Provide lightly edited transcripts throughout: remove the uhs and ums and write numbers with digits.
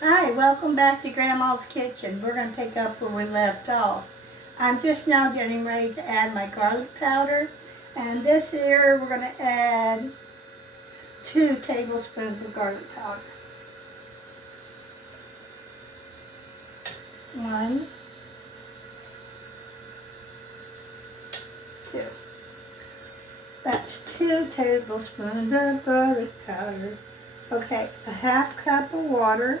Hi, welcome back to Grandma's Kitchen. We're going to pick up where we left off. I'm just now getting ready to add my garlic powder. And this here, we're going to add 2 tablespoons of garlic powder. 1, 2. That's 2 tablespoons of garlic powder. Okay, a half cup of water.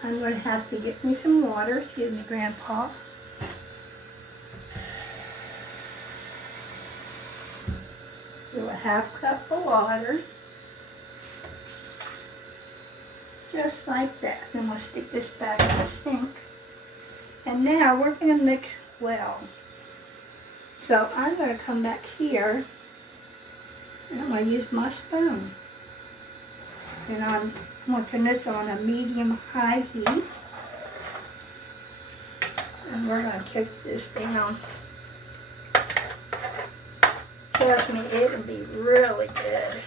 I'm going to have to get me some water. Excuse me, Grandpa. Do a half cup of water. Just like that. Then we'll stick this back in the sink. And now we're going to mix well. So I'm going to come back here and I'm going to use my spoon. And I'm going to turn this on a medium-high heat. And we're going to cook this down. Trust me, it'll be really good.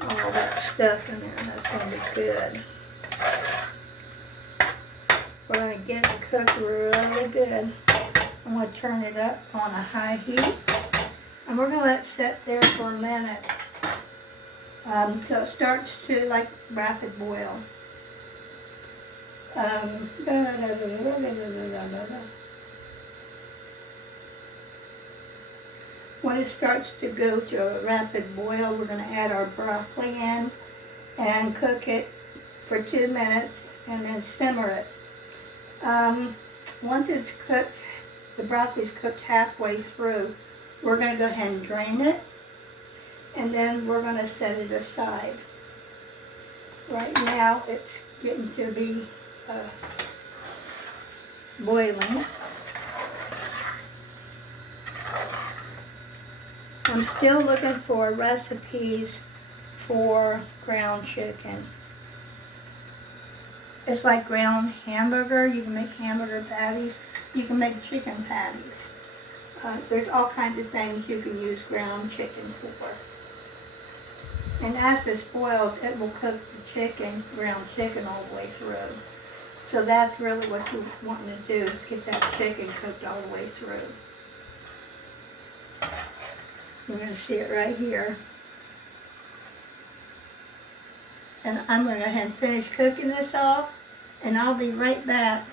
All that stuff in there, that's going to be good. We're going to get it to cook really good. I'm going to turn it up on a high heat. And we're going to let it sit there for a minute. So it starts to like rapid boil. When it starts to go to a rapid boil, we're going to add our broccoli in and cook it for 2 minutes and then simmer it. Once it's cooked, the broccoli's cooked halfway through, we're going to go ahead and drain it, and then we're going to set it aside. Right now it's getting to be boiling. I'm still looking for recipes for ground chicken. It's like ground hamburger. You can make hamburger patties. You can make chicken patties. There's all kinds of things you can use ground chicken for. And as this boils, it will cook the chicken, ground chicken, all the way through. So that's really what you're wanting to do, is get that chicken cooked all the way through. You're going to see it right here. And I'm going to go ahead and finish cooking this off, and I'll be right back